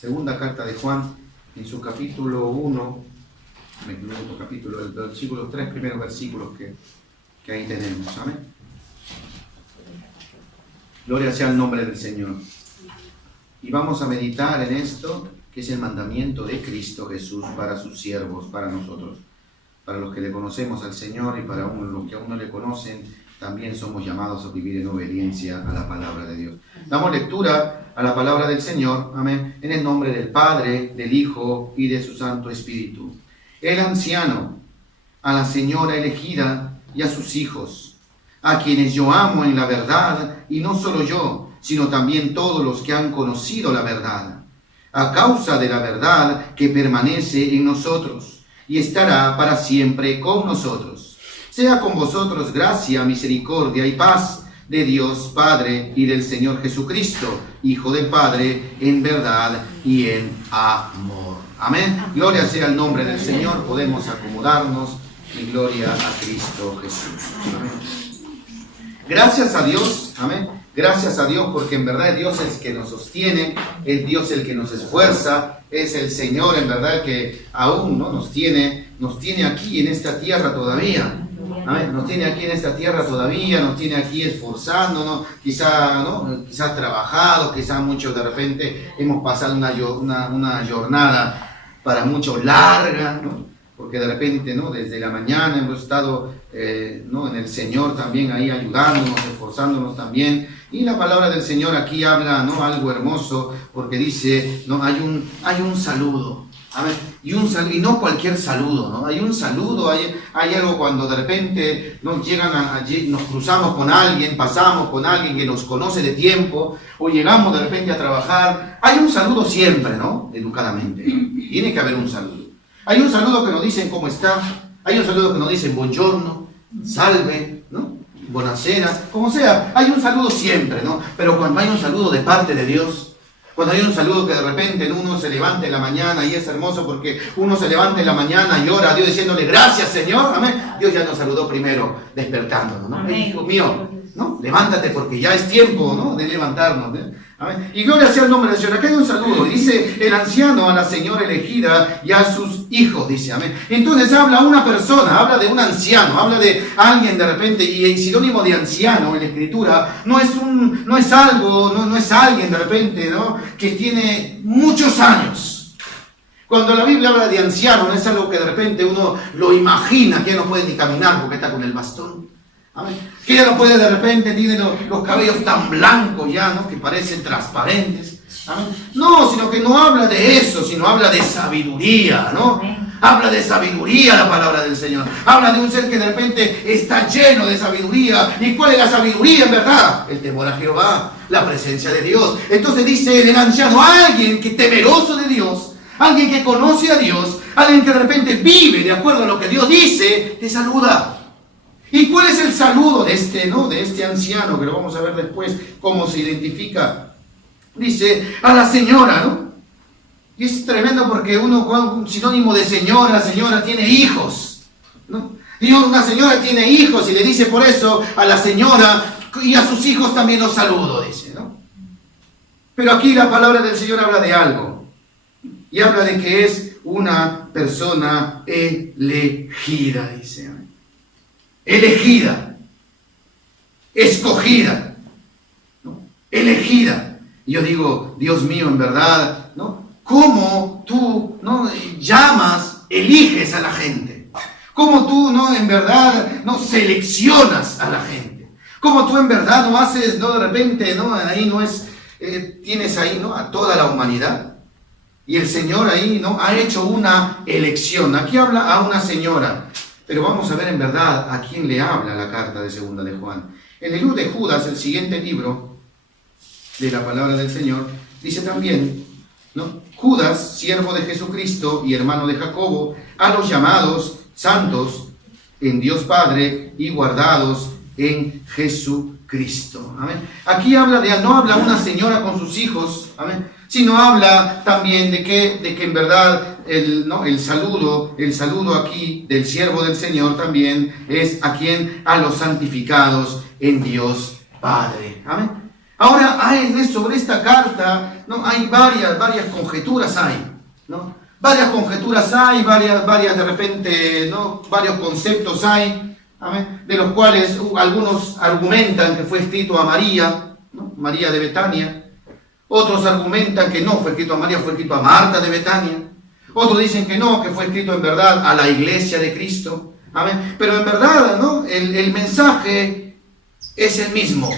Segunda carta de Juan, en su capítulo 1, capítulo del versículo 3, primeros versículos que ahí tenemos. Amén. Gloria sea el nombre del Señor. Y vamos a meditar en esto, que es el mandamiento de Cristo Jesús para sus siervos, para nosotros. Para los que le conocemos al Señor y para los que aún no le conocen, también somos llamados a vivir en obediencia a la palabra de Dios. Damos lectura a la palabra del Señor, amén, en el nombre del Padre, del Hijo y de su Santo Espíritu. El anciano, a la señora elegida y a sus hijos, a quienes yo amo en la verdad, y no solo yo, sino también todos los que han conocido la verdad, a causa de la verdad que permanece en nosotros y estará para siempre con nosotros. Sea con vosotros gracia, misericordia y paz de Dios Padre y del Señor Jesucristo, Hijo del Padre, en verdad y en amor. Amén. Gloria sea el nombre del Señor. Podemos acomodarnos y gloria a Cristo Jesús. Amén. Gracias a Dios. Amén. Gracias a Dios, porque en verdad Dios es el que nos sostiene, es Dios el que nos esfuerza, es el Señor en verdad que aún ¿no? nos tiene aquí en esta tierra todavía. Amén. Nos tiene aquí en esta tierra todavía, nos tiene aquí esforzándonos, quizás trabajado, quizás muchos de repente hemos pasado una jornada para muchos larga, ¿no? Porque de repente, ¿no? Desde la mañana hemos estado ¿no? en el Señor también ahí ayudándonos, esforzándonos también. Y la palabra del Señor aquí habla, ¿no? Algo hermoso, porque dice, ¿no? Hay un saludo. A ver, y no cualquier saludo, ¿no? Hay un saludo, hay algo cuando de repente nos nos cruzamos con alguien, pasamos con alguien que nos conoce de tiempo, o llegamos de repente a trabajar. Hay un saludo siempre, ¿no? Educadamente. Tiene que haber un saludo. Hay un saludo que nos dicen cómo está, hay un saludo que nos dicen buongiorno, salve, ¿no? Buonasera, como sea, hay un saludo siempre, ¿no? Pero cuando hay un saludo de parte de Dios, cuando hay un saludo que de repente uno se levanta en la mañana, y es hermoso porque uno se levanta en la mañana y ora a Dios diciéndole gracias Señor, amén. Dios ya nos saludó primero despertándonos, ¿no? Hijo mío, ¿no? Levántate porque ya es tiempo, ¿no? De levantarnos, ¿eh? Amén. Y gloria sea el nombre del Señor. Acá hay un saludo, dice el anciano a la señora elegida y a sus hijos, dice, amén. Entonces habla una persona, habla de un anciano, habla de alguien de repente, y el sinónimo de anciano en la Escritura no es alguien de repente, ¿no? Que tiene muchos años. Cuando la Biblia habla de anciano, no es algo que de repente uno lo imagina, que ya no puede ni caminar porque está con el bastón. Amén. Que ya no puede de repente, tiene los cabellos tan blancos ya, ¿no? Que parecen transparentes. Amén. No, sino que no habla de eso, sino habla de sabiduría, ¿no? Habla de sabiduría la palabra del Señor. Habla de un ser que de repente está lleno de sabiduría. ¿Y cuál es la sabiduría en verdad? El temor a Jehová, la presencia de Dios. Entonces dice el anciano, alguien que temeroso de Dios, alguien que conoce a Dios, alguien que de repente vive de acuerdo a lo que Dios dice, te saluda. ¿Y cuál es el saludo de este anciano? Que lo vamos a ver después, cómo se identifica. Dice, a la señora, ¿no? Y es tremendo porque un sinónimo de señora tiene hijos, ¿no? Y una señora tiene hijos y le dice por eso a la señora y a sus hijos también los saludo, dice, ¿no? Pero aquí la palabra del Señor habla de algo. Y habla de que es una persona elegida, dice, ¿no? Elegida, escogida, ¿no? Elegida. Y yo digo, Dios mío, en verdad, ¿no? ¿Cómo tú, ¿no? llamas, eliges a la gente? ¿Cómo tú, ¿no? en verdad, no seleccionas a la gente? ¿Cómo tú en verdad no haces, ¿no? de repente, ¿no? ahí no es, tienes ahí, ¿no? a toda la humanidad? Y el Señor ahí, ¿no? ha hecho una elección. Aquí habla a una señora. Pero vamos a ver en verdad a quién le habla la carta de segunda de Juan. En el libro de Judas, el siguiente libro de la palabra del Señor, dice también, ¿no? Judas, siervo de Jesucristo y hermano de Jacobo, a los llamados santos en Dios Padre y guardados en Jesucristo. Amén. Aquí no habla una señora con sus hijos, amén, sino habla también de que en verdad el saludo aquí del siervo del Señor también es a los santificados en Dios Padre. Amén. Ahora, sobre esta carta, ¿no? Hay varias conjeturas ¿no? Varias conjeturas varias de repente, ¿no? Varios conceptos ¿amén? De los cuales algunos argumentan que fue escrito a María, ¿no? María de Betania. Otros argumentan que no fue escrito a María, fue escrito a Marta de Betania. Otros dicen que no, que fue escrito en verdad a la iglesia de Cristo. Amén. Pero en verdad, ¿no? El mensaje es el mismo.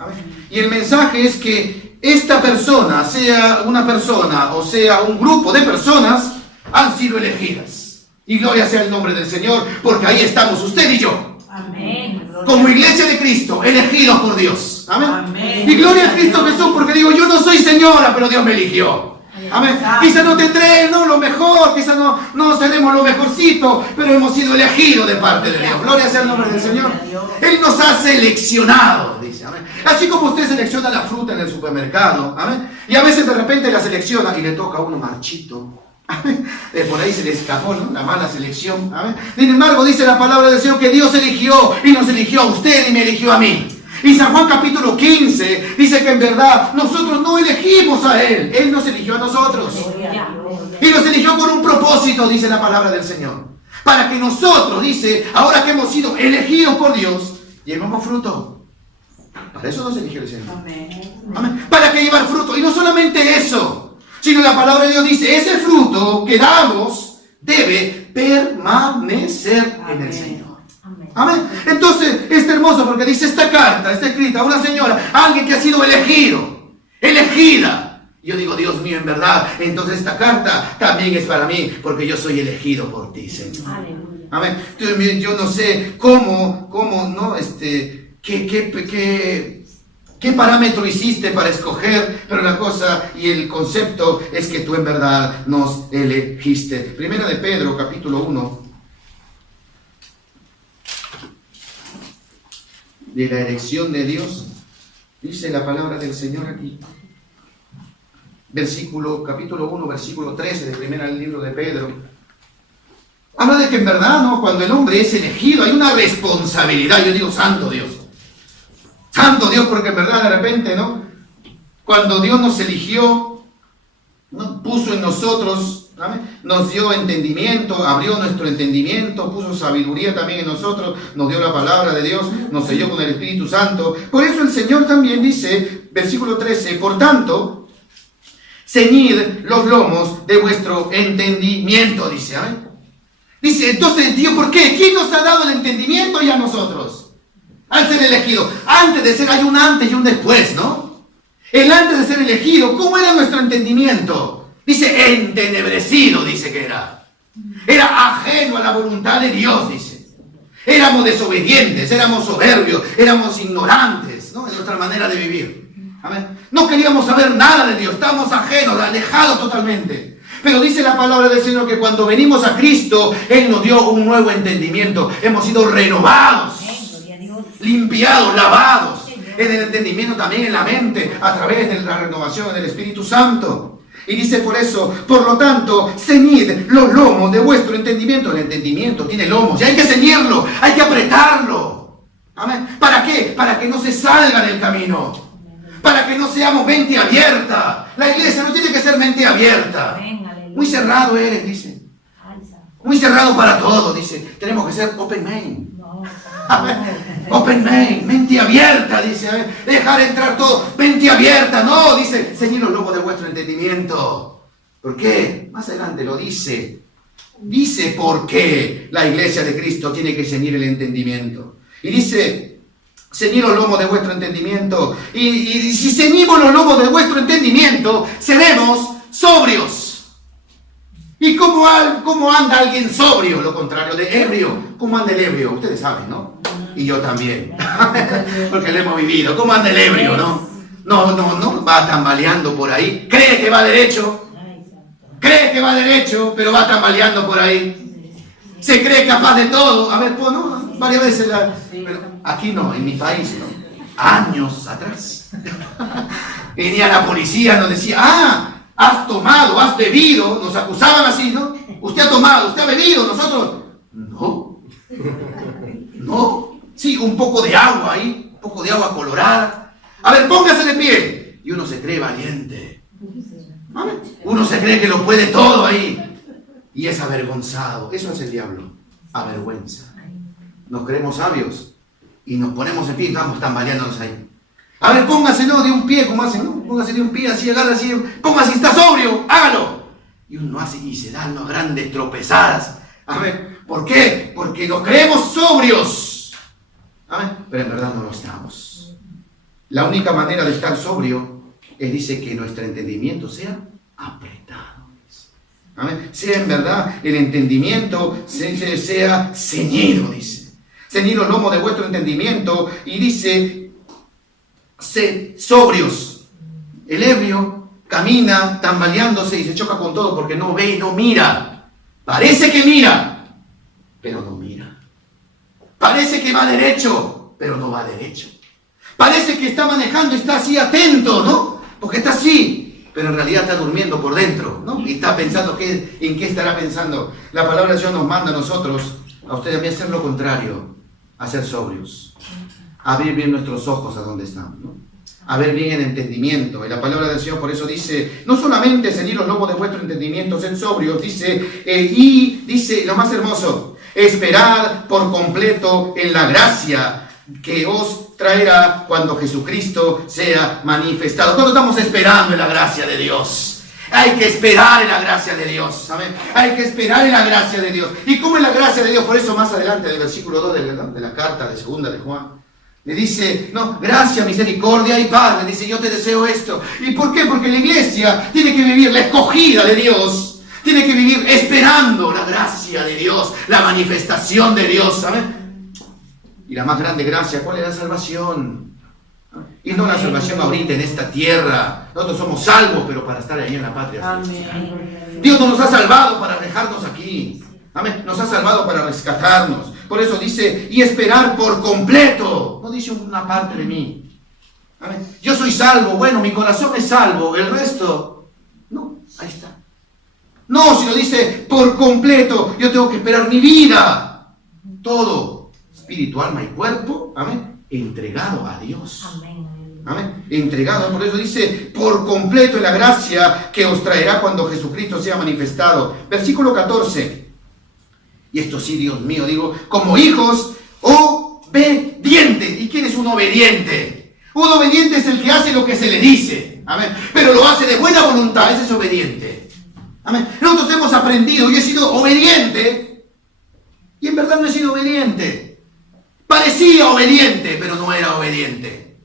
Amén. Y el mensaje es que esta persona, sea una persona o sea un grupo de personas, han sido elegidas. Y gloria sea el nombre del Señor, porque ahí estamos usted y yo. Amén. Como iglesia de Cristo, elegidos por Dios. Amén. Amén. Y gloria a Cristo Jesús, porque digo, yo no soy señora, pero Dios me eligió. Amén. Quizá no tendré lo mejor, quizá no seremos lo mejorcito, pero hemos sido elegidos de parte de Dios. Gloria sea el nombre del Señor. Él nos ha seleccionado, dice. Amén. Así como usted selecciona la fruta en el supermercado, amén, y a veces de repente la selecciona y le toca a uno marchito. Amén. Por ahí se le escapó, ¿no? La mala selección. Amén. Sin embargo, dice la palabra del Señor que Dios eligió y nos eligió a usted y me eligió a mí. Y San Juan capítulo 15 dice que en verdad nosotros no elegimos a Él, Él nos eligió a nosotros. Y nos eligió con un propósito, dice la palabra del Señor. Para que nosotros, dice, ahora que hemos sido elegidos por Dios, llevemos fruto. Para eso nos eligió el Señor. Amén. Para que llevar fruto. Y no solamente eso, sino la palabra de Dios dice, ese fruto que damos debe permanecer en el Señor. Amén. Entonces, es hermoso porque dice, esta carta está escrita a una señora, a alguien que ha sido elegido, elegida. Yo digo, Dios mío, en verdad, entonces esta carta también es para mí, porque yo soy elegido por ti, Señor. Aleluya. Amén. Entonces, yo no sé cómo, ¿no? ¿Qué parámetro hiciste para escoger? Pero la cosa y el concepto es que tú en verdad nos elegiste. Primera de Pedro, capítulo 1. De la elección de Dios, dice la palabra del Señor aquí. Capítulo 1, versículo 13 de primera del libro de Pedro. Habla de que en verdad, ¿no? Cuando el hombre es elegido, hay una responsabilidad. Yo digo, santo Dios. Santo Dios, porque en verdad de repente, ¿no? Cuando Dios nos eligió, ¿no? Puso en nosotros, ¿amén? Nos dio entendimiento, abrió nuestro entendimiento, puso sabiduría también en nosotros, nos dio la palabra de Dios, nos selló con el Espíritu Santo. Por eso el Señor también dice, versículo 13, por tanto, ceñid los lomos de vuestro entendimiento, dice, ¿amén? Dice, entonces, Dios, ¿por qué? ¿Quién nos ha dado el entendimiento y a nosotros? Al ser elegido. Antes de ser, hay un antes y un después, ¿no? El antes de ser elegido, ¿cómo era nuestro entendimiento? Dice, entenebrecido, dice que era. Era ajeno a la voluntad de Dios, dice. Éramos desobedientes, éramos soberbios, éramos ignorantes, ¿no? En nuestra manera de vivir. Amén. No queríamos saber nada de Dios, estábamos ajenos, alejados totalmente. Pero dice la palabra del Señor que cuando venimos a Cristo, Él nos dio un nuevo entendimiento. Hemos sido renovados, limpiados, lavados. En el entendimiento también en la mente, a través de la renovación del Espíritu Santo. Y dice por eso, por lo tanto, ceñid los lomos de vuestro entendimiento. El entendimiento tiene lomos y hay que ceñirlo, hay que apretarlo. ¿Amén? ¿Para qué? Para que no se salga del camino. Para que no seamos mente abierta. La iglesia no tiene que ser mente abierta. Muy cerrado eres, dice. Muy cerrado para todo, dice. Tenemos que ser open mind. Open mind, mente abierta, dice. Dejar entrar todo, mente abierta. No, dice, ceñid los lomos de vuestro entendimiento. ¿Por qué? Más adelante lo dice. Dice por qué la iglesia de Cristo tiene que ceñir el entendimiento. Y dice, ceñid los lomos de vuestro entendimiento. Y si ceñimos los lomos de vuestro entendimiento, seremos sobrios. ¿Y cómo anda alguien sobrio? Lo contrario de ebrio. ¿Cómo anda el ebrio? Ustedes saben, ¿no? Y yo también. Porque lo hemos vivido. ¿Cómo anda el ebrio, no? No va tambaleando por ahí. Cree que va derecho. Cree que va derecho, pero va tambaleando por ahí. Se cree capaz de todo. A ver, pues, ¿no? Varias veces. Pero aquí no, en mi país, ¿no? Años atrás. Venía la policía, nos decía, has tomado, has bebido, nos acusaban así, ¿no? Usted ha tomado, usted ha bebido, nosotros, no, sí, un poco de agua ahí, un poco de agua colorada, A ver, póngase de pie. Y uno se cree valiente. ¿Amén? Uno se cree que lo puede todo ahí. Y es avergonzado. Eso es el diablo. Avergüenza. Nos creemos sabios. Y nos ponemos en pie y estamos tambaleándonos ahí. A ver, póngase, ¿no? De un pie, como hacen, ¿no? Póngase de un pie, así, agarra así. Póngase, está sobrio, hágalo. Y uno hace y se dan unas grandes tropezadas. A ver, ¿por qué? Porque nos creemos sobrios. A ver, pero en verdad no lo estamos. La única manera de estar sobrio es, dice, que nuestro entendimiento sea apretado. Amén. Sea en verdad el entendimiento, sea ceñido, dice. Ceñido el lomo de vuestro entendimiento. Y dice, sed sobrios. El ebrio camina tambaleándose y se choca con todo porque no ve y no mira. Parece que mira, pero no mira. Parece que va derecho, pero no va derecho. Parece que está manejando, está así atento, ¿no? Porque está así, pero en realidad está durmiendo por dentro, ¿no? Y está pensando en qué estará pensando. La palabra de Dios nos manda a nosotros, a ustedes y a mí, hacer lo contrario, a ser sobrios, a abrir bien nuestros ojos a donde están, ¿no? A ver bien el entendimiento. Y la palabra del Señor por eso dice, no solamente ceñid los lomos de vuestro entendimiento, sed sobrios, dice, y dice lo más hermoso, esperad por completo en la gracia que os traerá cuando Jesucristo sea manifestado. ¿Cuándo estamos esperando en la gracia de Dios? Hay que esperar en la gracia de Dios. ¿Amén? Hay que esperar en la gracia de Dios. ¿Y cómo es la gracia de Dios? Por eso más adelante del versículo 2 de la carta de segunda de Juan, le dice, no, gracia, misericordia y paz. Le dice, yo te deseo esto. ¿Y por qué? Porque la iglesia tiene que vivir la escogida de Dios. Tiene que vivir esperando la gracia de Dios, la manifestación de Dios. ¿Amén? Y la más grande gracia, ¿cuál es la salvación? Y no la salvación ahorita en esta tierra. Nosotros somos salvos, pero para estar ahí en la patria. Amén. Dios no nos ha salvado para dejarnos aquí. Amén. Nos ha salvado para rescatarnos. Por eso dice, y esperar por completo. No dice una parte de mí. Amén. Yo soy salvo, bueno, mi corazón es salvo, el resto, no, ahí está. No, si lo dice por completo, yo tengo que esperar mi vida. Todo. Espíritu, alma y cuerpo, amén, entregado a Dios. Amén. Amén. Entregado, por eso dice, por completo en la gracia que os traerá cuando Jesucristo sea manifestado. Versículo 14. Y esto sí, Dios mío, digo, como hijos obedientes. ¿Y quién es un obediente? Un obediente es el que hace lo que se le dice. Amén. Pero lo hace de buena voluntad, ese es obediente. Amén. Nosotros hemos aprendido, yo he sido obediente y en verdad no he sido obediente. Parecía obediente, pero no era obediente.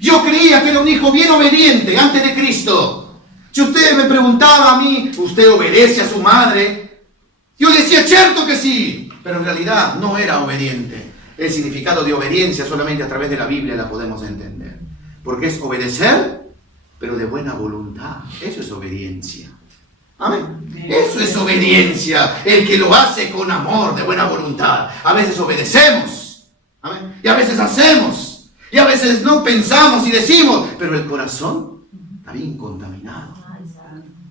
Yo creía que era un hijo bien obediente antes de Cristo. Si usted me preguntaba a mí, ¿usted obedece a su madre? Yo decía, cierto que sí, pero en realidad no era obediente. El significado de obediencia solamente a través de la Biblia la podemos entender. Porque es obedecer, pero de buena voluntad. Eso es obediencia. Amén. Eso es obediencia. El que lo hace con amor, de buena voluntad. A veces obedecemos. Amén. Y a veces hacemos, y a veces no pensamos y decimos, pero el corazón está bien contaminado,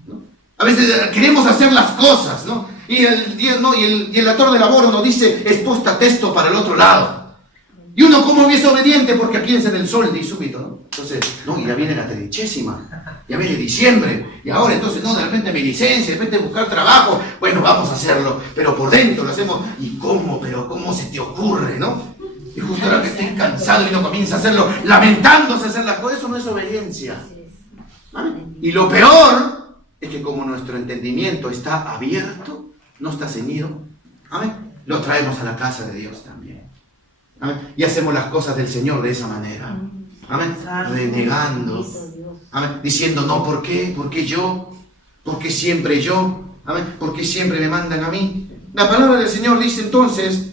¿no? A veces queremos hacer las cosas, ¿no? Y el autor de la bola nos dice, exposta texto para el otro lado. Y uno como es obediente porque aquí es en el sol de súbito, ¿no? Entonces, no, y ya viene la 30ª, ya viene diciembre, y ahora entonces, no, de repente mi licencia, de repente buscar trabajo, bueno, vamos a hacerlo, pero por dentro lo hacemos, ¿y cómo? Pero ¿cómo se te ocurre, no? Y justo ahora que esté cansado y no comienza a hacerlo, lamentándose hacer las cosas, eso no es obediencia. ¿Amén? Y lo peor es que como nuestro entendimiento está abierto, no está ceñido, ¿amén?, lo traemos a la casa de Dios también. ¿Amén? Y hacemos las cosas del Señor de esa manera. Amén. Renegando. Amén. Diciendo, no, ¿por qué? ¿Por qué yo? ¿Por qué siempre yo? Amén. ¿Por qué siempre me mandan a mí? La palabra del Señor dice entonces,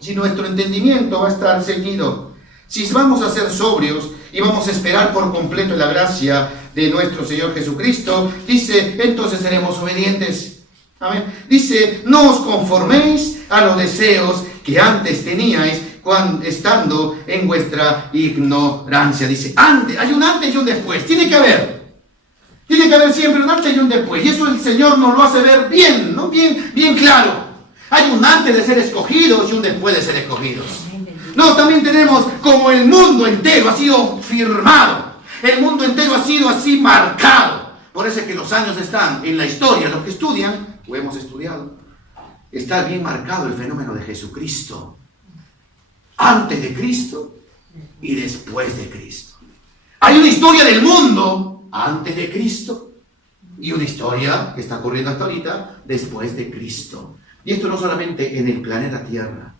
si nuestro entendimiento va a estar ceñido, si vamos a ser sobrios y vamos a esperar por completo la gracia de nuestro Señor Jesucristo, dice, entonces seremos obedientes. Amén. Dice, no os conforméis a los deseos que antes teníais cuando, estando en vuestra ignorancia. Dice, antes, hay un antes y un después. Tiene que haber siempre un antes y un después. Y eso el Señor nos lo hace ver bien, ¿no? Bien claro. Hay un antes de ser escogidos y un después de ser escogidos. No, también tenemos como el mundo entero ha sido firmado. El mundo entero ha sido así marcado. Por eso es que los años están en la historia. Los que estudian, o hemos estudiado, está bien marcado el fenómeno de Jesucristo. Antes de Cristo y después de Cristo. Hay una historia del mundo antes de Cristo y una historia que está ocurriendo hasta ahorita después de Cristo. Y esto no solamente en el planeta Tierra,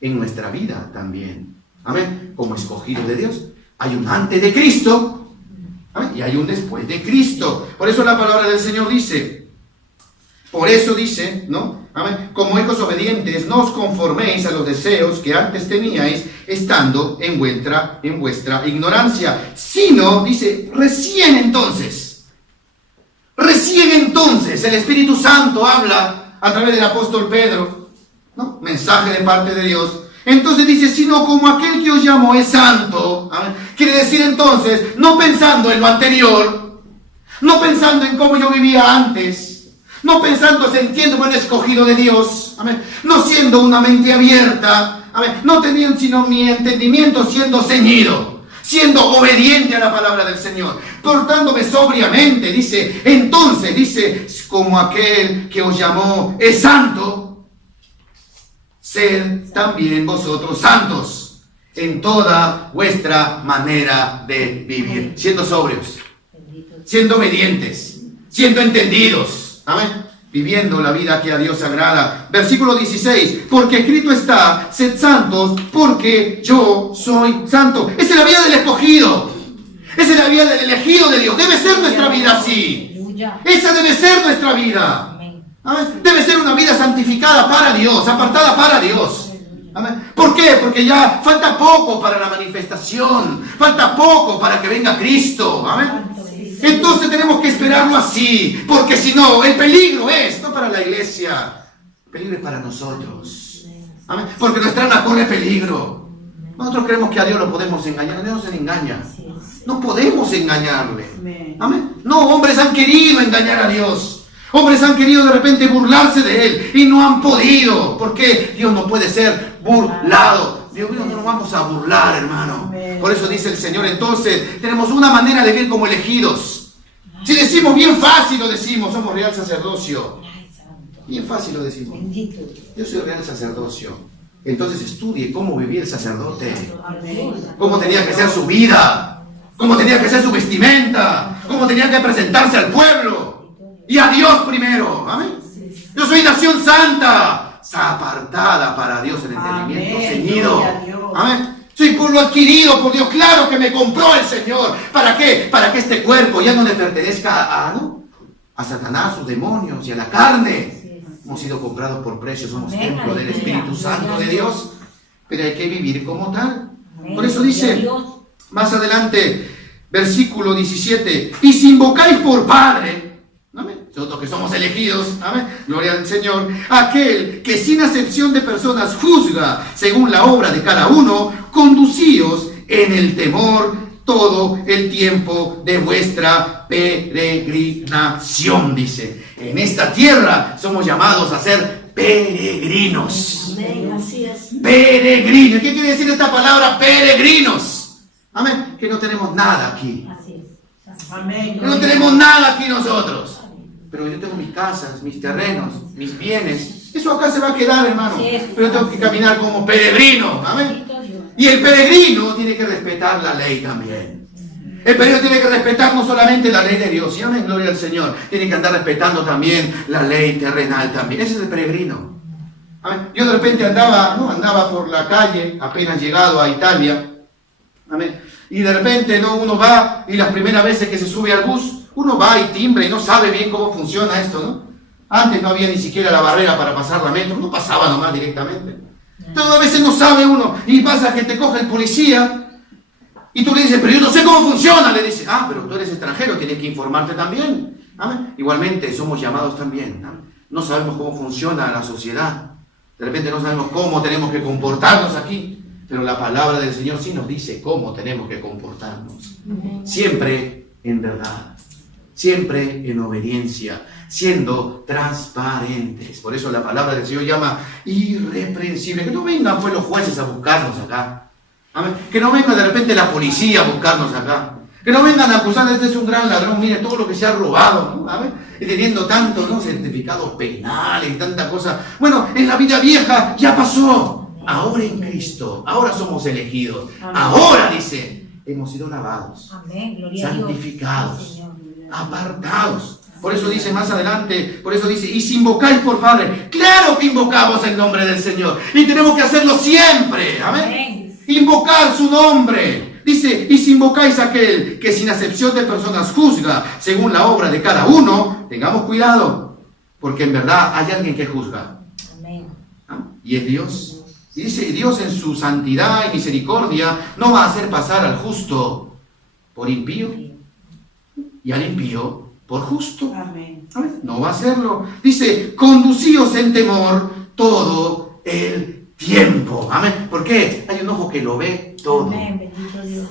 en nuestra vida también. Amén. Como escogidos de Dios, hay un antes de Cristo, amén, y hay un después de Cristo. Por eso la palabra del Señor dice, por eso dice, ¿no? Amén. Como hijos obedientes, no os conforméis a los deseos que antes teníais, estando en vuestra ignorancia, sino, dice, recién entonces el Espíritu Santo habla a través del apóstol Pedro, ¿no? Mensaje de parte de Dios. Entonces dice, sino como aquel que os llamó es santo. ¿Amén? Quiere decir entonces, no pensando en lo anterior, no pensando en cómo yo vivía antes, no pensando, sintiéndome un escogido de Dios, amén, no siendo una mente abierta, amén, no teniendo sino mi entendimiento siendo ceñido, siendo obediente a la palabra del Señor, portándome sobriamente, dice, entonces, dice, como aquel que os llamó es santo, sed también vosotros santos en toda vuestra manera de vivir, siendo sobrios, siendo obedientes, siendo entendidos, amén, viviendo la vida que a Dios agrada. Versículo 16, porque escrito está, sed santos porque yo soy santo. Esa es la vida del escogido, esa es la vida del elegido de Dios. Debe ser nuestra vida así, esa debe ser nuestra vida. Amén. Debe ser una vida santificada para Dios, apartada para Dios. Amén. ¿Por qué? Porque ya falta poco para la manifestación, falta poco para que venga Cristo. Amén. Entonces tenemos que esperarlo así, porque si no, el peligro es, no para la iglesia, el peligro es para nosotros. Amén. Porque nuestra alma corre peligro. Nosotros creemos que a Dios lo podemos engañar, Dios no se le engaña. No podemos engañarle. Amén. No, hombres han querido engañar a Dios. Hombres han querido de repente burlarse de Él y no han podido. Porque Dios no puede ser burlado. Dios mío, no nos vamos a burlar, hermano. Por eso dice el Señor, entonces, tenemos una manera de vivir como elegidos. Si decimos bien fácil, lo decimos, somos real sacerdocio. Bien fácil lo decimos. Yo soy real sacerdocio. Entonces estudie cómo vivía el sacerdote. Cómo tenía que ser su vida. Cómo tenía que ser su vestimenta. Cómo tenía que presentarse al pueblo. Y a Dios primero. Amén. Yo soy nación santa, apartada para Dios en entendimiento, ceñido. Amén. Soy pueblo adquirido por Dios. Claro que me compró el Señor. ¿Para qué? Para que este cuerpo ya no le pertenezca a Satanás, sus demonios y a la carne. Hemos sido comprados por precio. Somos templo del Espíritu Santo de Dios. Pero hay que vivir como tal. Por eso dice más adelante, versículo 17, y si invocáis por Padre, amén, nosotros que somos elegidos, amén, gloria al Señor, aquel que sin acepción de personas juzga según la obra de cada uno, conducíos en el temor todo el tiempo de vuestra peregrinación, dice. En esta tierra somos llamados a ser peregrinos. Peregrinos. ¿Qué quiere decir esta palabra peregrinos? Amén. Que no tenemos nada aquí. Que no tenemos nada aquí nosotros. Pero yo tengo mis casas, mis terrenos, mis bienes. Eso acá se va a quedar, hermano. Pero tengo que caminar como peregrino. Amén. Y el peregrino tiene que respetar la ley también. El peregrino tiene que respetar no solamente la ley de Dios, y amén, gloria al Señor. Tiene que andar respetando también la ley terrenal también. Ese es el peregrino. Amén. Yo de repente andaba por la calle, apenas llegado a Italia. Amén. Y de repente uno va, y las primeras veces que se sube al bus, uno va y timbra y no sabe bien cómo funciona esto, ¿no? Antes no había ni siquiera la barrera para pasar la metro, uno pasaba nomás directamente. Entonces a veces no sabe uno, y pasa que te coge el policía, y tú le dices, pero yo no sé cómo funciona, le dice, pero tú eres extranjero, tienes que informarte también. ¿Amén? Igualmente somos llamados también, ¿no? No sabemos cómo funciona la sociedad, de repente no sabemos cómo tenemos que comportarnos aquí, pero la palabra del Señor sí nos dice cómo tenemos que comportarnos. Siempre en verdad, siempre en obediencia, siendo transparentes. Por eso la palabra del Señor llama irreprensible. Que no vengan pues los jueces a buscarnos acá. Amén. Que no venga de repente la policía a buscarnos acá. Que no vengan a acusar, este es un gran ladrón, mire todo lo que se ha robado, ¿no? ¿Amén? Y teniendo tantos, ¿no?, certificados penales y tanta cosa. Bueno, en la vida vieja ya pasó. Ahora en Cristo, ahora somos elegidos. Amén. Ahora, dice, hemos sido lavados. Amén. Gloria santificados. A Dios. Señor, apartados. Por eso dice más adelante, por eso dice, y si invocáis por Padre, claro que invocamos el nombre del Señor. Y tenemos que hacerlo siempre. Amén. Amén. Invocar su nombre. Dice, y si invocáis a aquel que sin acepción de personas juzga según la obra de cada uno, tengamos cuidado, porque en verdad hay alguien que juzga. Amén. ¿Ah? Y es Dios. Y dice, Dios en su santidad y misericordia no va a hacer pasar al justo por impío y al impío por justo. Amén. ¿Amén? No va a hacerlo. Dice, conducíos en temor todo el tiempo. Amén. ¿Por qué? Hay un ojo que lo ve todo. Amén. Bendito Dios.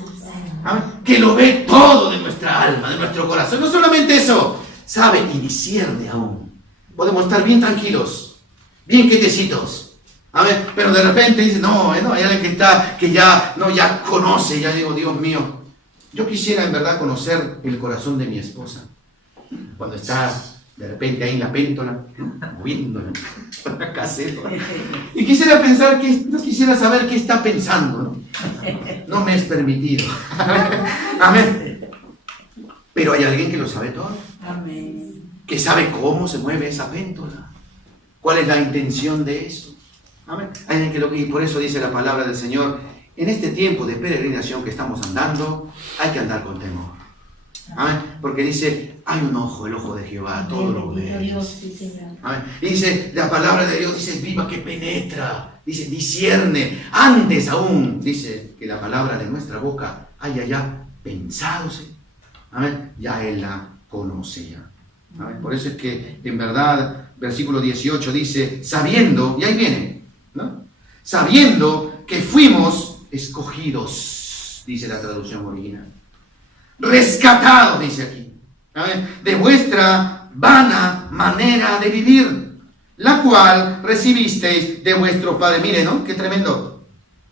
Amén. Que lo ve todo de nuestra alma, de nuestro corazón. No solamente eso, sabe y discierne aún. Podemos estar bien tranquilos, bien quietecitos. Amén. Pero de repente dice, no, hay alguien que ya conoce, ya digo, Dios mío. Yo quisiera en verdad conocer el corazón de mi esposa. Cuando está de repente ahí en la péntola, moviéndola, casero. Y quisiera pensar quisiera saber qué está pensando, ¿no? No me es permitido. Amén. Pero hay alguien que lo sabe todo. Amén. Que sabe cómo se mueve esa péntola. ¿Cuál es la intención de eso? Amén. Hay alguien que y por eso dice la palabra del Señor, en este tiempo de peregrinación que estamos andando, hay que andar con temor. Amén. Porque dice, hay un ojo, el ojo de Jehová, todo lo ve. Amén. Y dice, la palabra de Dios dice, viva que penetra, dice, discierne. Antes aún, dice, que la palabra de nuestra boca haya ya pensádose. Amén. Ya Él la conoce ya. Amén. Por eso es que, en verdad, versículo 18 dice, sabiendo, y ahí viene, ¿no? Sabiendo que fuimos escogidos, dice la traducción original. Rescatados, dice aquí, ¿saben?, de vuestra vana manera de vivir, la cual recibisteis de vuestro Padre. Mire, ¿no? Qué tremendo.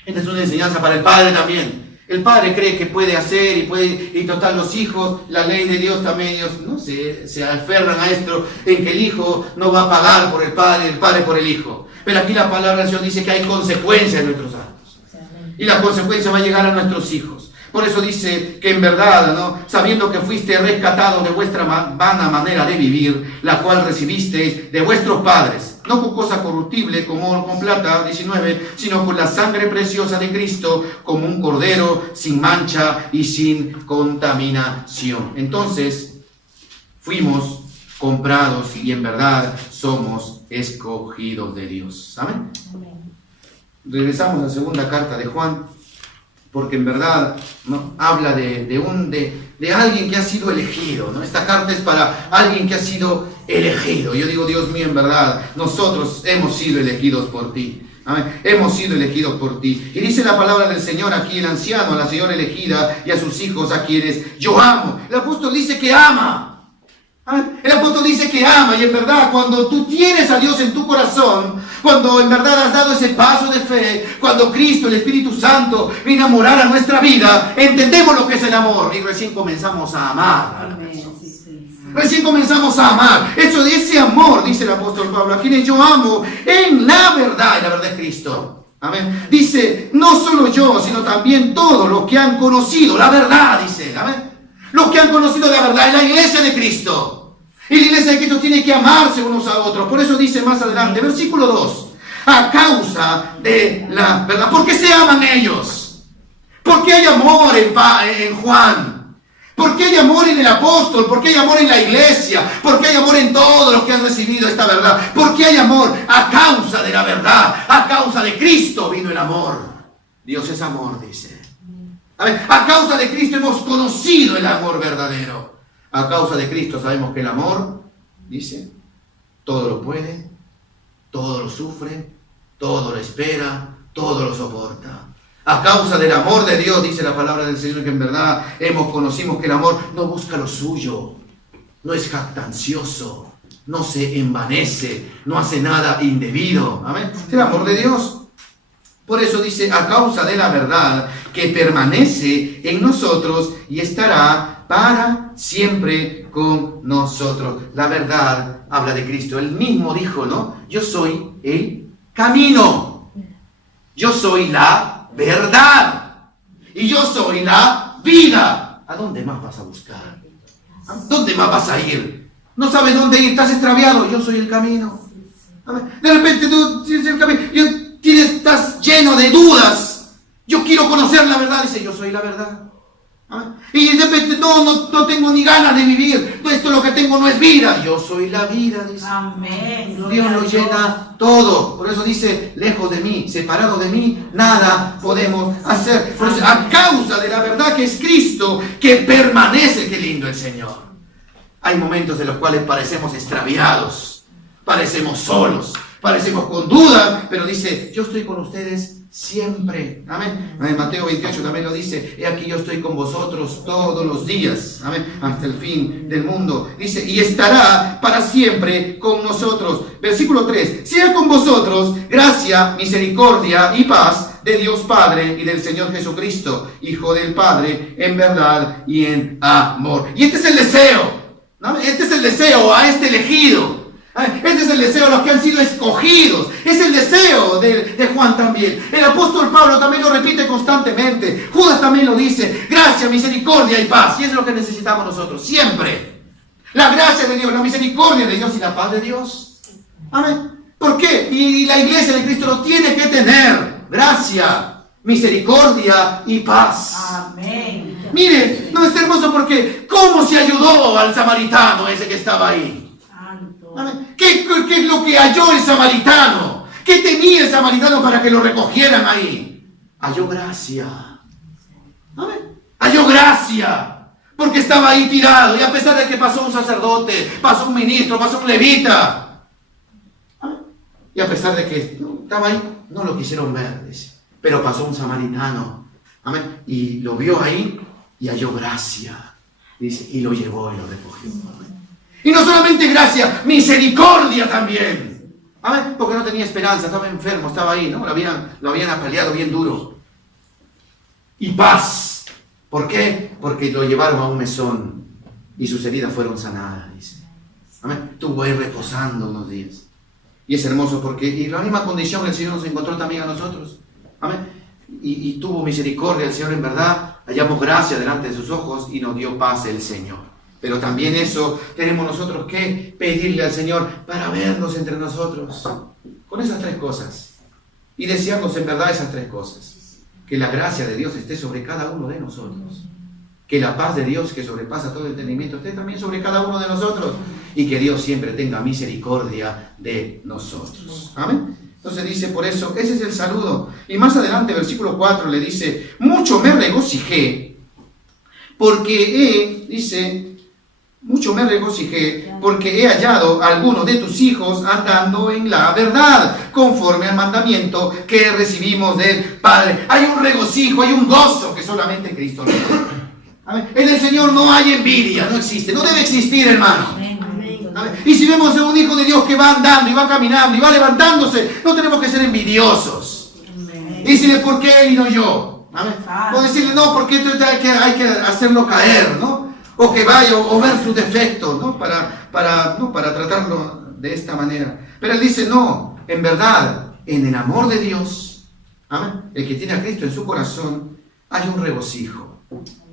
Esta es una enseñanza para el Padre también. El Padre cree que puede hacer y total los hijos, la ley de Dios también, ellos no se aferran a esto, en que el Hijo no va a pagar por el Padre por el Hijo. Pero aquí la palabra del Señor dice que hay consecuencias en nuestros actos. Y la consecuencia va a llegar a nuestros hijos. Por eso dice que en verdad, ¿no?, sabiendo que fuiste rescatados de vuestra vana manera de vivir, la cual recibisteis de vuestros padres, no con cosa corruptible como oro con plata, 19, sino con la sangre preciosa de Cristo, como un cordero sin mancha y sin contaminación. Entonces, fuimos comprados y en verdad somos escogidos de Dios. ¿Amén? Amén. Regresamos a la segunda carta de Juan, porque en verdad, ¿no?, habla de alguien que ha sido elegido, ¿no? Esta carta es para alguien que ha sido elegido. Yo digo, Dios mío, en verdad, nosotros hemos sido elegidos por ti. Amén. Hemos sido elegidos por ti. Y dice la palabra del Señor aquí, el anciano, a la señora elegida y a sus hijos, a quienes yo amo. El apóstol dice que ama. El apóstol dice que ama, y en verdad cuando tú tienes a Dios en tu corazón, cuando en verdad has dado ese paso de fe, cuando Cristo, el Espíritu Santo, viene a morar a nuestra vida, entendemos lo que es el amor y recién comenzamos a amar a la persona. Recién comenzamos a amar. Ese amor, dice el apóstol Pablo, a quienes yo amo en la verdad, y la verdad es Cristo. Amén. Dice, no solo yo, sino también todos los que han conocido la verdad, dice. Amén. Los que han conocido la verdad en la iglesia de Cristo. Y la iglesia de Cristo tiene que amarse unos a otros. Por eso dice más adelante, versículo 2. A causa de la verdad. ¿Por qué se aman ellos? ¿Por qué hay amor en Juan? ¿Por qué hay amor en el apóstol? ¿Por qué hay amor en la iglesia? ¿Por qué hay amor en todos los que han recibido esta verdad? ¿Por qué hay amor? A causa de la verdad. A causa de Cristo vino el amor. Dios es amor, dice. A causa de Cristo hemos conocido el amor verdadero. A causa de Cristo sabemos que el amor, dice, todo lo puede, todo lo sufre, todo lo espera, todo lo soporta. A causa del amor de Dios, dice la palabra del Señor, que en verdad conocimos que el amor no busca lo suyo, no es jactancioso, no se envanece, no hace nada indebido. Amén. El amor de Dios. Por eso dice, a causa de la verdad que permanece en nosotros y estará para siempre con nosotros. La verdad habla de Cristo. Él mismo dijo, ¿no? Yo soy el camino. Yo soy la verdad. Y yo soy la vida. ¿A dónde más vas a buscar? ¿A dónde más vas a ir? No sabes dónde ir, estás extraviado. Yo soy el camino. De repente tú tienes el camino. Estás lleno de dudas. Yo quiero conocer la verdad. Dice, yo soy la verdad. Y de repente, no tengo ni ganas de vivir. Esto lo que tengo no es vida. Yo soy la vida, dice. Amén. Dios lo llena todo. Por eso dice, lejos de mí, separado de mí, nada podemos hacer. Por eso, a causa de la verdad que es Cristo, que permanece, qué lindo el Señor. Hay momentos en los cuales parecemos extraviados, parecemos solos, parecemos con dudas, pero dice, yo estoy con ustedes siempre. Amén. En Mateo 28 también lo dice, he aquí yo estoy con vosotros todos los días. Amén. Hasta el fin del mundo. Dice, y estará para siempre con nosotros. Versículo 3. Sea con vosotros gracia, misericordia y paz de Dios Padre y del Señor Jesucristo, Hijo del Padre, en verdad y en amor. Y este es el deseo. ¿Amén? Este es el deseo a este elegido. Este es el deseo de los que han sido escogidos. Es el deseo de Juan también. El apóstol Pablo también lo repite constantemente. Judas también lo dice. Gracia, misericordia y paz. Y es lo que necesitamos nosotros. Siempre. La gracia de Dios, la misericordia de Dios y la paz de Dios. Amén. ¿Por qué? Y la iglesia de Cristo lo tiene que tener. Gracia, misericordia y paz. Amén. Mire, no es hermoso porque ¿cómo se ayudó al samaritano ese que estaba ahí? ¿Qué es lo que halló el samaritano? ¿Qué tenía el samaritano para que lo recogieran ahí? Halló gracia. ¿Amén? Halló gracia. Porque estaba ahí tirado. Y a pesar de que pasó un sacerdote, pasó un ministro, pasó un levita. ¿Amén? Y a pesar de que estaba ahí, no lo quisieron ver, dice. Pero pasó un samaritano. ¿Amén? Y lo vio ahí y halló gracia. Dice, y lo llevó y lo recogió. ¿Amén? Y no solamente gracia, misericordia también. ¿Amén? Porque no tenía esperanza, estaba enfermo, estaba ahí, ¿no? Lo habían apaleado bien duro. Y paz. ¿Por qué? Porque lo llevaron a un mesón y sus heridas fueron sanadas, dice. ¿Amén? Estuvo ahí reposando unos días. Y es hermoso porque, y la misma condición el Señor nos encontró también a nosotros. ¿Amén? Y tuvo misericordia el Señor en verdad, hallamos gracia delante de sus ojos y nos dio paz el Señor. Pero también eso tenemos nosotros que pedirle al Señor para vernos entre nosotros. Con esas tres cosas. Y desearnos en verdad esas tres cosas. Que la gracia de Dios esté sobre cada uno de nosotros. Que la paz de Dios que sobrepasa todo entendimiento esté también sobre cada uno de nosotros. Y que Dios siempre tenga misericordia de nosotros. Amén. Entonces dice, por eso, ese es el saludo. Y más adelante, versículo 4, le dice, mucho me regocijé, porque mucho me regocijé, porque he hallado a algunos de tus hijos andando en la verdad, conforme al mandamiento que recibimos del Padre. Hay un regocijo, hay un gozo que solamente Cristo nos da. En el Señor no hay envidia, no existe, no debe existir, hermano. Y si vemos a un hijo de Dios que va andando y va caminando y va levantándose, no tenemos que ser envidiosos. Y decirle, ¿por qué él y no yo? ¿Amén? O decirle, no, porque hay que hacerlo caer, ¿no? O que vaya, o ver sus defectos, ¿no? Para tratarlo de esta manera. Pero él dice, no, en verdad, en el amor de Dios, ¿amén? El que tiene a Cristo en su corazón, hay un regocijo.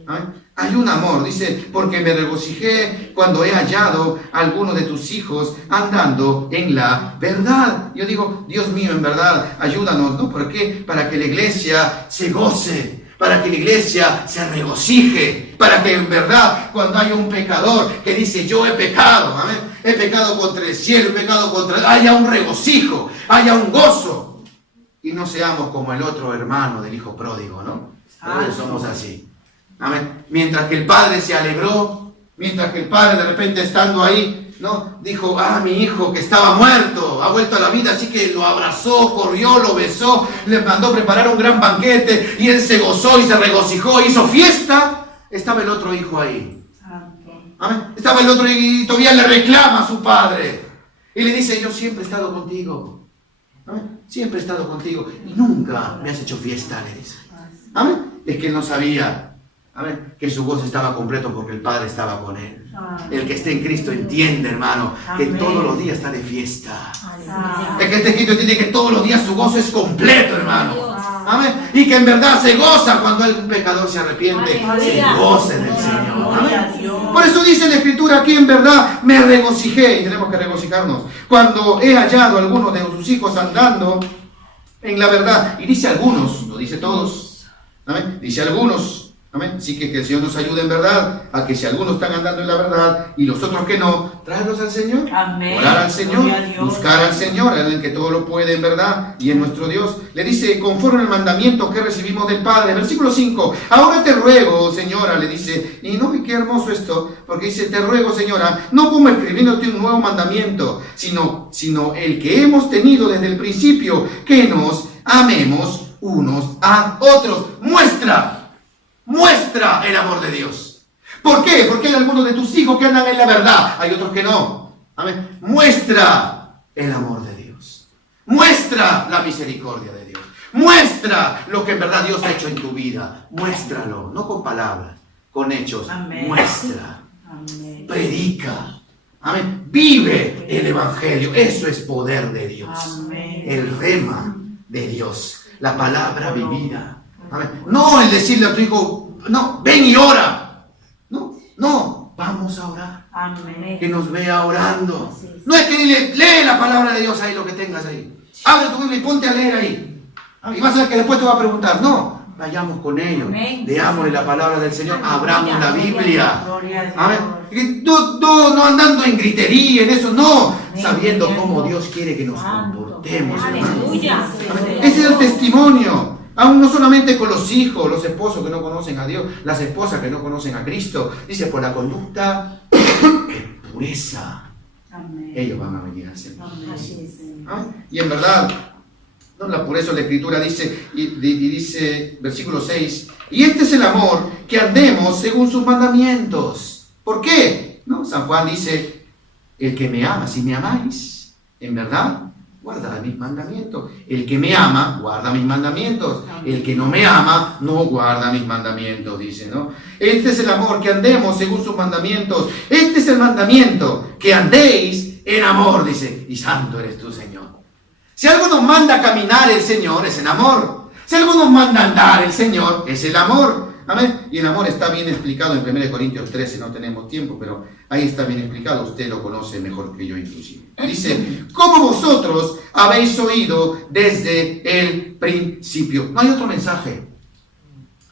¿Amén? Hay un amor, dice, porque me regocijé cuando he hallado a alguno de tus hijos andando en la verdad. Yo digo, Dios mío, en verdad, ayúdanos, ¿no? ¿Por qué? Para que la iglesia se goce, para que la iglesia se regocije, para que en verdad, cuando hay un pecador que dice, yo he pecado, ¿amén? He pecado contra el cielo, he pecado contra... haya un regocijo, haya un gozo. Y no seamos como el otro hermano del hijo pródigo, ¿no? A veces somos así. Amén. Mientras que el padre se alegró, mientras que el padre de repente estando ahí, ¿no? Dijo, mi hijo que estaba muerto, ha vuelto a la vida, así que lo abrazó, corrió, lo besó, le mandó preparar un gran banquete y él se gozó y se regocijó, hizo fiesta. Estaba el otro hijo ahí. Amén. Estaba el otro y todavía le reclama a su padre. Y le dice, yo siempre he estado contigo. ¿Amén? Siempre he estado contigo y nunca me has hecho fiesta, le dice. ¿Amén? Es que él no sabía, ¿amén?, que su gozo estaba completo porque el Padre estaba con él. El que esté en Cristo entiende, hermano, que todos los días está de fiesta. El que esté en Cristo entiende que todos los días su gozo es completo, hermano. Amén. Y que en verdad se goza cuando el pecador se arrepiente. Se goza en el Señor. Amén. Por eso dice la Escritura aquí, en verdad me regocijé, y tenemos que regocijarnos, cuando he hallado a algunos de sus hijos andando en la verdad. Y dice algunos, no dice todos. Amén. Dice algunos. Amén. Así que el Señor nos ayude en verdad a que si algunos están andando en la verdad y los otros que no, tráelos al Señor. Amén. Orar al Señor, buscar al Señor, el que todo lo puede en verdad y en nuestro Dios. Le dice, conforme al mandamiento que recibimos del Padre. Versículo 5. Ahora te ruego, Señora, le dice, y no, qué hermoso esto, porque dice, te ruego, Señora, no como escribiéndote un nuevo mandamiento, sino el que hemos tenido desde el principio, que nos amemos unos a otros. Muestra el amor de Dios. ¿Por qué? Porque hay algunos de tus hijos que andan en la verdad, hay otros que no. Amén. Muestra el amor de Dios. Muestra la misericordia de Dios. Muestra lo que en verdad Dios ha hecho en tu vida. Muéstralo, no con palabras, con hechos. Amén. Muestra. Amén. Predica. Amén. Vive el Evangelio. Eso es poder de Dios. Amén. El rema de Dios. La palabra vivida. Amén. No el decirle a tu hijo, no, ven y ora. No, vamos a orar. Amén. Que nos vea orando. No es que dile, lee la palabra de Dios ahí, lo que tengas ahí. Abre tu Biblia y ponte a leer ahí. Y vas a ver que después te va a preguntar. No, vayamos con ellos. Amén. Leámosle la palabra del Señor. Abramos la Biblia. Amén. No andando en gritería, en eso, no. Sabiendo cómo Dios quiere que nos comportemos. Aleluya. Ese es el testimonio. Aún no solamente con los hijos, los esposos que no conocen a Dios, las esposas que no conocen a Cristo. Dice, por la conducta en pureza. Amén. Ellos van a venir al Señor. Y en verdad, no, la pureza, la Escritura dice, y dice, versículo 6, y este es el amor, que andemos según sus mandamientos. ¿Por qué? ¿No? San Juan dice, el que me ama, si me amáis, en verdad, guarda mis mandamientos. El que me ama, guarda mis mandamientos. El que no me ama, no guarda mis mandamientos, dice, ¿no? Este es el amor, que andemos según sus mandamientos. Este es el mandamiento, que andéis en amor, dice. Y santo eres tú, Señor. Si algo nos manda a caminar el Señor, es el amor. Si algo nos manda a andar el Señor, es el amor. Amén. Y el amor está bien explicado en 1 Corintios 13, no tenemos tiempo, pero ahí está bien explicado, usted lo conoce mejor que yo inclusive. Dice, como vosotros habéis oído desde el principio. No hay otro mensaje.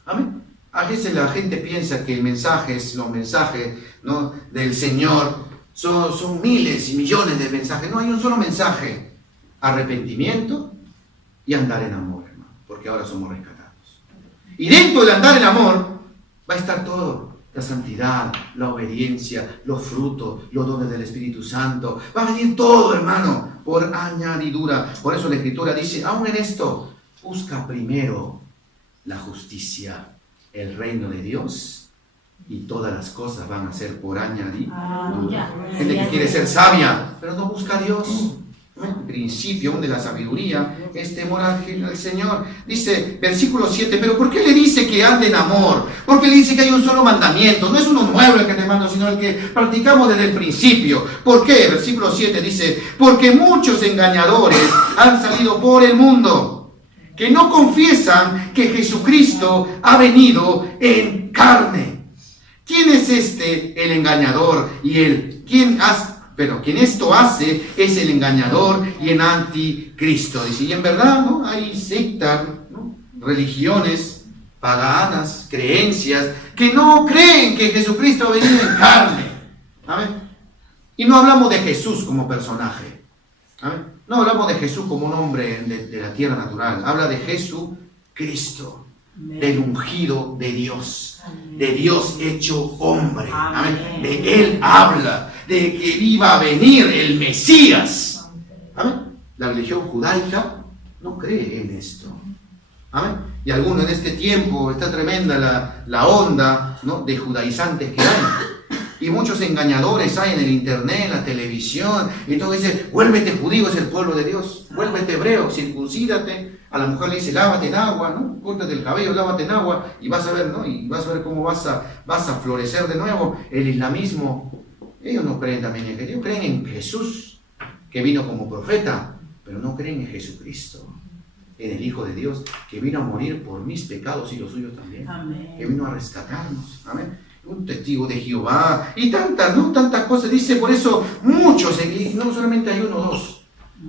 Amén. A veces la gente piensa que los mensajes, ¿no?, del Señor son miles y millones de mensajes. No, hay un solo mensaje. Arrepentimiento y andar en amor, hermano, porque ahora somos rescatados. Y dentro de andar en amor va a estar todo. La santidad, la obediencia, los frutos, los dones del Espíritu Santo. Va a venir todo, hermano, por añadidura. Por eso la Escritura dice, aún en esto, busca primero la justicia, el reino de Dios, y todas las cosas van a ser por añadidura. Gente que quiere ser sabia, pero no busca a Dios. El principio de la sabiduría es temor al Señor. Dice, versículo 7, pero ¿por qué le dice que ande en amor? Porque le dice que hay un solo mandamiento. No es uno nuevo el que te mando, sino el que practicamos desde el principio. ¿Por qué? Versículo 7 dice, porque muchos engañadores han salido por el mundo, que no confiesan que Jesucristo ha venido en carne. ¿Quién es el engañador y quien esto hace es el engañador y el anticristo? Dice, y en verdad, ¿no?, hay sectas, ¿no?, religiones paganas, creencias, que no creen que Jesucristo ha venido en carne. ¿Amén? Y no hablamos de Jesús como personaje. ¿Amén? No hablamos de Jesús como un hombre de la tierra natural. Habla de Jesucristo, del ungido de Dios, de Dios hecho hombre. Amén. De Él habla, de que iba a venir el Mesías. Amén. La religión judaica no cree en esto. Amén. Y algunos en este tiempo, está tremenda la onda, ¿no?, de judaizantes que hay. Y muchos engañadores hay en el internet, en la televisión, y todo dice, vuélvete judío, es el pueblo de Dios, vuélvete hebreo, circuncídate. A la mujer le dice, lávate en agua, ¿no? Córtate el cabello, lávate en agua, y vas a ver, ¿no? Y vas a ver cómo vas a florecer de nuevo. El islamismo, ellos no creen también en Jesús, ellos creen en Jesús, que vino como profeta, pero no creen en Jesucristo, en el Hijo de Dios, que vino a morir por mis pecados y los suyos también. Amén. Que vino a rescatarnos. Amén. Un testigo de Jehová y tantas, ¿no? Tantas cosas. Dice, por eso muchos, no solamente hay uno o dos,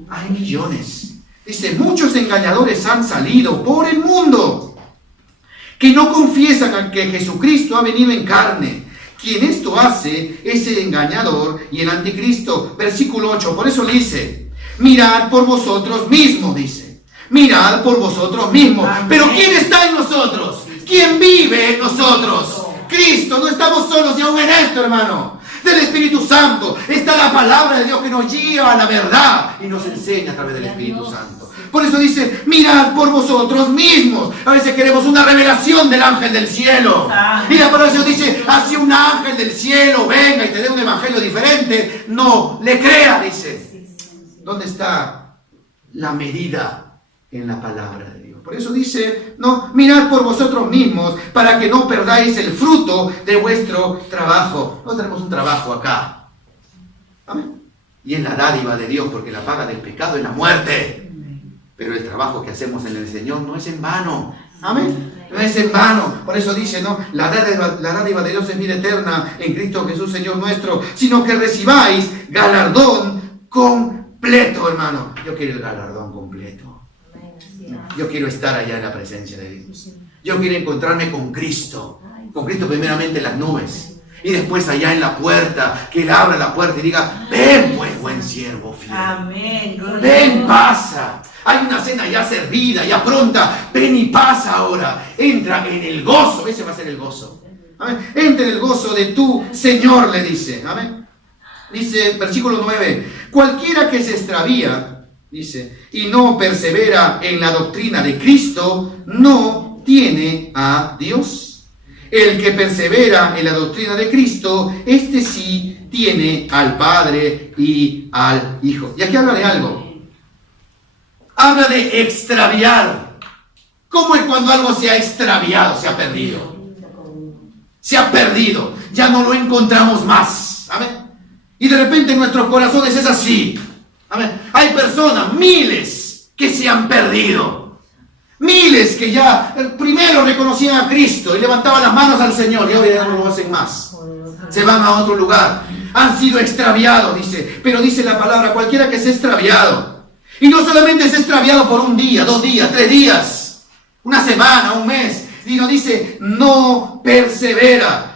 hay millones. Dice, muchos engañadores han salido por el mundo que no confiesan que Jesucristo ha venido en carne. Quien esto hace es el engañador y el anticristo. Versículo 8, por eso le dice, mirad por vosotros mismos, dice. Mirad por vosotros mismos. Amén. Pero ¿quién está en nosotros? ¿Quién vive en nosotros? Cristo. No estamos solos y aún en esto, hermano. Del Espíritu Santo está la palabra de Dios que nos lleva a la verdad y nos enseña a través del Espíritu Santo. Por eso dice, mirad por vosotros mismos. A veces queremos una revelación del ángel del cielo. Y la palabra de Dios dice, así un ángel del cielo venga y te dé un evangelio diferente. No, le crea, dice. ¿Dónde está la medida en la palabra de Dios? Por eso dice, no, mirad por vosotros mismos para que no perdáis el fruto de vuestro trabajo. No tenemos un trabajo acá. Amén. Y es la dádiva de Dios, porque la paga del pecado es la muerte. Pero el trabajo que hacemos en el Señor no es en vano. Amén. No es en vano. Por eso dice, no, la dádiva de Dios es vida eterna en Cristo Jesús, Señor nuestro, sino que recibáis galardón completo, hermano. Yo quiero el galardón completo. Yo quiero estar allá en la presencia de Dios. Yo quiero encontrarme con Cristo primeramente en las nubes, y después allá en la puerta, que Él abra la puerta y diga, ven pues buen siervo fiel. Amén. Ven, pasa. Hay una cena ya servida, ya pronta. Ven y pasa ahora. Entra en el gozo. Ese va a ser el gozo. Amén. Entra en el gozo de tu Señor, le dice. Amén. Dice, versículo 9. Cualquiera que se extravía, dice, y no persevera en la doctrina de Cristo, no tiene a Dios. El que persevera en la doctrina de Cristo, este sí tiene al Padre y al Hijo. Y aquí habla de algo. Habla de extraviar. ¿Cómo es cuando algo se ha extraviado, se ha perdido? Se ha perdido. Ya no lo encontramos más. Amén. Y de repente en nuestros corazones es así. Amén. Hay personas, miles, que se han perdido. Miles que ya primero reconocían a Cristo y levantaban las manos al Señor y ahora ya no lo hacen más. Se van a otro lugar. Han sido extraviados, dice. Pero dice la palabra, cualquiera que se ha extraviado. Y no solamente se ha extraviado por un día, 2 días, 3 días, una semana, un mes. Sino dice, no persevera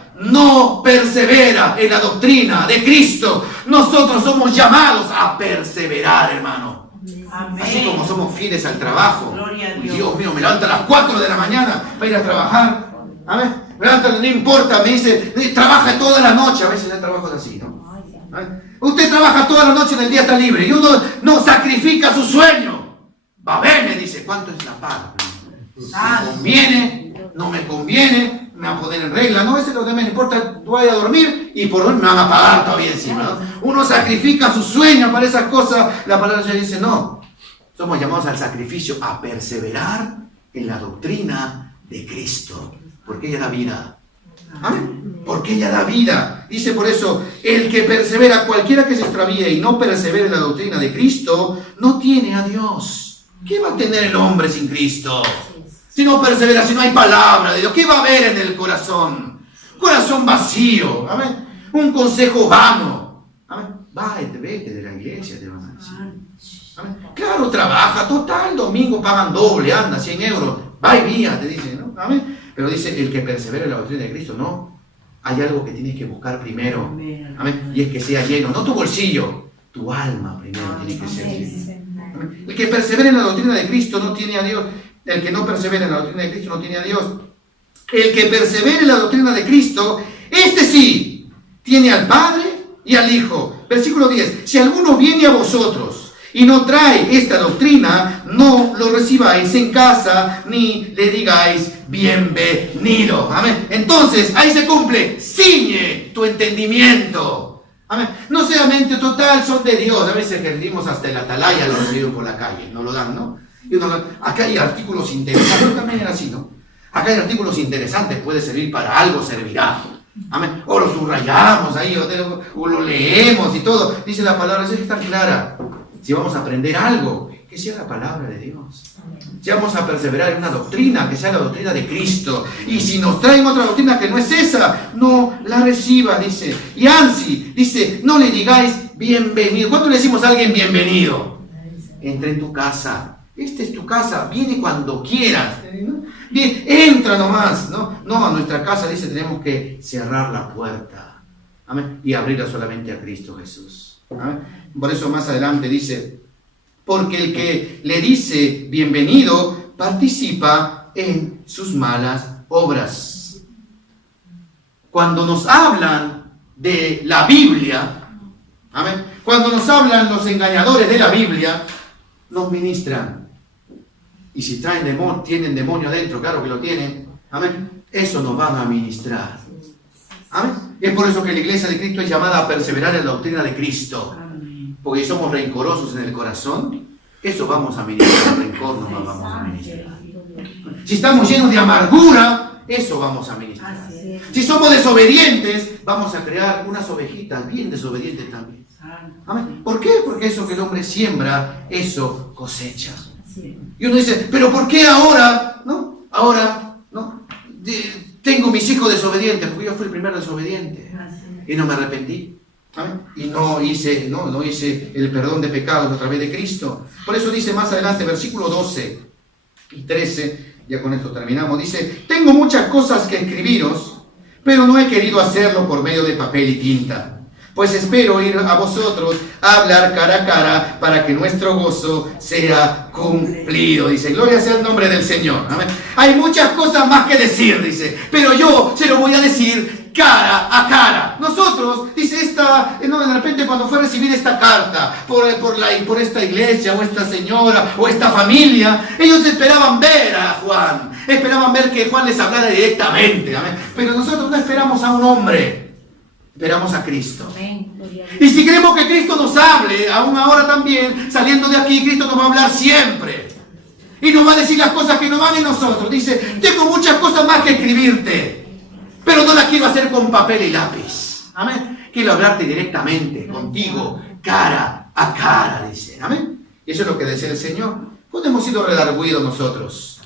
en la doctrina de Cristo. Nosotros somos llamados a perseverar, hermano. Amén. Así como somos fieles al trabajo. Gloria a Dios. Dios mío, me levanta a las 4 de la mañana para ir a trabajar. Amén. Me levanta, no importa, me dice, trabaja toda la noche. A veces el trabajo es así, ¿no? Amén. Usted trabaja toda la noche, en el día está libre. Y uno no sacrifica su sueño. Va a ver, me dice, ¿cuánto es la paga? ¿Me conviene? ¿No me conviene? ¿Me van a poner en regla? No, ese es lo que me importa. Tú vayas a dormir y por hoy me van a pagar todavía encima, ¿no? Uno sacrifica su sueño para esas cosas. La palabra de Dios dice, no. Somos llamados al sacrificio, a perseverar en la doctrina de Cristo. Porque ella da vida. ¿Amén? Porque ella da vida. Dice por eso, el que persevera, cualquiera que se extravíe y no persevere en la doctrina de Cristo, no tiene a Dios. ¿Qué va a tener el hombre sin Cristo? Si no persevera, si no hay palabra de Dios, ¿qué va a haber en el corazón? Corazón vacío. ¿Amén? Un consejo vano. ¿Amén? Vete de la iglesia, te van a decir. ¿Amén? Claro, trabaja, total, domingo pagan doble, anda, 100 euros. Va y vía, te dicen, ¿no? ¿Amén? Pero dice, el que persevera en la doctrina de Cristo, no. Hay algo que tienes que buscar primero. Amén. Y es que sea lleno, no tu bolsillo, tu alma primero tiene que ser lleno. ¿Amén? El que persevera en la doctrina de Cristo no tiene a Dios. El que no persevera en la doctrina de Cristo no tiene a Dios. El que persevera en la doctrina de Cristo, este sí, tiene al Padre y al Hijo. Versículo 10. Si alguno viene a vosotros y no trae esta doctrina, no lo recibáis en casa, ni le digáis bienvenido. Amén. Entonces, ahí se cumple. Ciñe tu entendimiento. Amén. No sea mente total, son de Dios. A veces perdimos hasta el atalaya, lo reciben por la calle. No lo dan, ¿no? Y acá hay artículos interesantes. También era así, ¿no? Acá hay artículos interesantes. Puede servir para algo, servirá. Amén. O lo subrayamos ahí, o lo leemos y todo. Dice la palabra, es tan clara. Si vamos a aprender algo, que sea la palabra de Dios. Si vamos a perseverar en una doctrina, que sea la doctrina de Cristo. Y si nos traen otra doctrina que no es esa, no la reciba, dice. Y Ansi dice, no le digáis bienvenido. ¿Cuándo le decimos a alguien bienvenido? Entra en tu casa. Esta es tu casa. Viene cuando quieras. Bien, entra nomás. No, a nuestra casa, dice, tenemos que cerrar la puerta. Amén. Y abrirla solamente a Cristo Jesús. Amén. Por eso más adelante dice, porque el que le dice bienvenido participa en sus malas obras. Cuando nos hablan de la Biblia, amén, cuando nos hablan los engañadores de la Biblia, nos ministran. Y si tienen demonio adentro, claro que lo tienen, amén, eso nos van a ministrar. Amén. Es por eso que la iglesia de Cristo es llamada a perseverar en la doctrina de Cristo. Porque somos rencorosos en el corazón, eso vamos a ministrar, el rencor no vamos a ministrar. Si estamos llenos de amargura, eso vamos a ministrar. Si somos desobedientes, vamos a crear unas ovejitas bien desobedientes también. ¿Amén? ¿Por qué? Porque eso que el hombre siembra, eso cosecha. Y uno dice, pero ¿por qué ahora? ¿No? Ahora, ¿no? Tengo mis hijos desobedientes, porque yo fui el primer desobediente. Y no me arrepentí. ¿Amén? Y no hice el perdón de pecados a través de Cristo. Por eso dice más adelante, versículo 12 y 13, ya con esto terminamos, dice, tengo muchas cosas que escribiros, pero no he querido hacerlo por medio de papel y tinta. Pues espero ir a vosotros a hablar cara a cara para que nuestro gozo sea cumplido. Dice, gloria sea el nombre del Señor. Amén. Hay muchas cosas más que decir, dice, pero yo se lo voy a decir cara a cara. Nosotros, dice de repente cuando fue a recibir esta carta por esta iglesia o esta señora o esta familia, ellos esperaban ver a Juan, esperaban ver que Juan les hablara directamente. Amén. Pero nosotros no esperamos a un hombre. Esperamos a Cristo. Y si queremos que Cristo nos hable, aún ahora también, saliendo de aquí, Cristo nos va a hablar siempre. Y nos va a decir las cosas que no van en nosotros. Dice, tengo muchas cosas más que escribirte, pero no las quiero hacer con papel y lápiz. Amén. Quiero hablarte directamente, contigo, cara a cara, dice. Amén. Y eso es lo que desea el Señor. Pues hemos sido redarguidos nosotros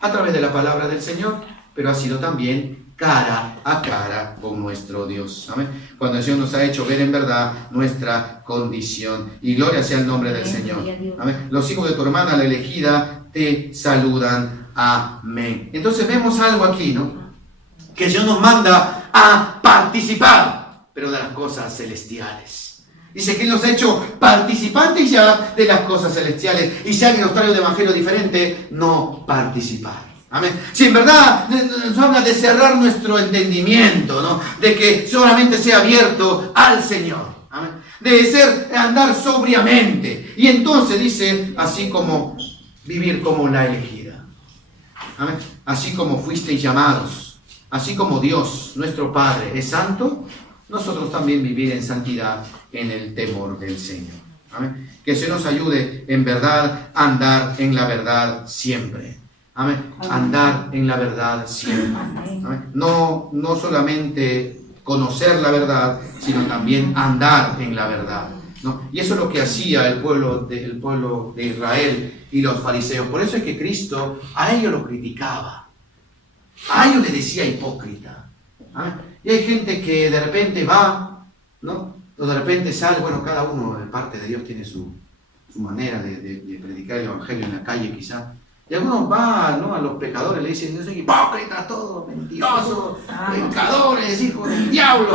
a través de la palabra del Señor, pero ha sido también cara a cara con nuestro Dios. Amén. Cuando el Señor nos ha hecho ver en verdad nuestra condición. Y gloria sea el nombre del Señor. Amén. Los hijos de tu hermana, la elegida, te saludan. Amén. Entonces vemos algo aquí, ¿no? Que el Señor nos manda a participar, pero de las cosas celestiales. Dice que Él nos ha hecho participantes ya de las cosas celestiales. Y si alguien nos trae un evangelio diferente, no participar. Amén. Si en verdad nos habla de cerrar nuestro entendimiento, ¿no? De que solamente sea abierto al Señor. Amén. De andar sobriamente. Y entonces dice, así como vivir como la elegida. Amén. Así como fuisteis llamados, así como Dios, nuestro Padre, es santo, nosotros también vivir en santidad en el temor del Señor. Amén. Que se nos ayude en verdad a andar en la verdad siempre. Amén. Andar en la verdad siempre. Amén. No solamente conocer la verdad, sino también andar en la verdad, ¿no? Y eso es lo que hacía el pueblo de Israel y los fariseos. Por eso es que Cristo a ellos lo criticaba. A ellos le decía hipócrita. Amén. Y hay gente que de repente va, ¿no? O de repente sale, bueno, cada uno de parte de Dios tiene su manera de predicar el evangelio en la calle quizá. Y algunos van, ¿no? A los pecadores le dicen, yo soy hipócrita, todos mentirosos, pecadores, hijos del diablo.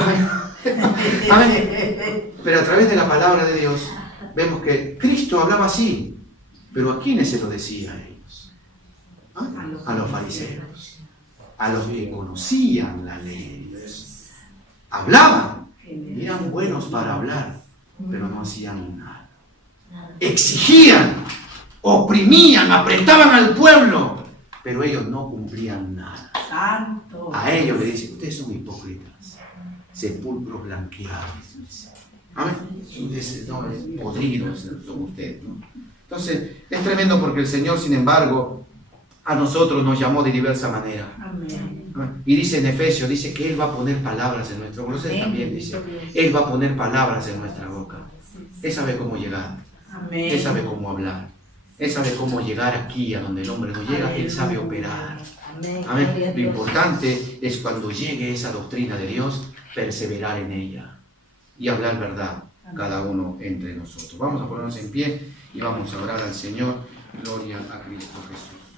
Amén. Pero a través de la palabra de Dios vemos que Cristo hablaba así. Pero ¿a quiénes se lo decía a ellos? ¿Ah? A los fariseos, a los que conocían la ley. Hablaban, eran buenos para hablar, pero no hacían nada. Exigían, oprimían, apretaban al pueblo, pero ellos no cumplían nada. A ellos le dicen, ustedes son hipócritas. sepulcros blanqueados. Amén. Podridos son ustedes, ¿no? Entonces, es tremendo porque el Señor, sin embargo, a nosotros nos llamó de diversa manera. Amén. Y dice en Efesios, dice que Él va a poner palabras en nuestro corazón. También dice, Él va a poner palabras en nuestra boca. Él sabe cómo llegar. Amén. Él sabe cómo hablar. Él sabe cómo llegar aquí, a donde el hombre no llega. Él sabe operar. Amén. Lo importante es cuando llegue esa doctrina de Dios, perseverar en ella y hablar verdad cada uno entre nosotros. Vamos a ponernos en pie y vamos a orar al Señor. Gloria a Cristo Jesús.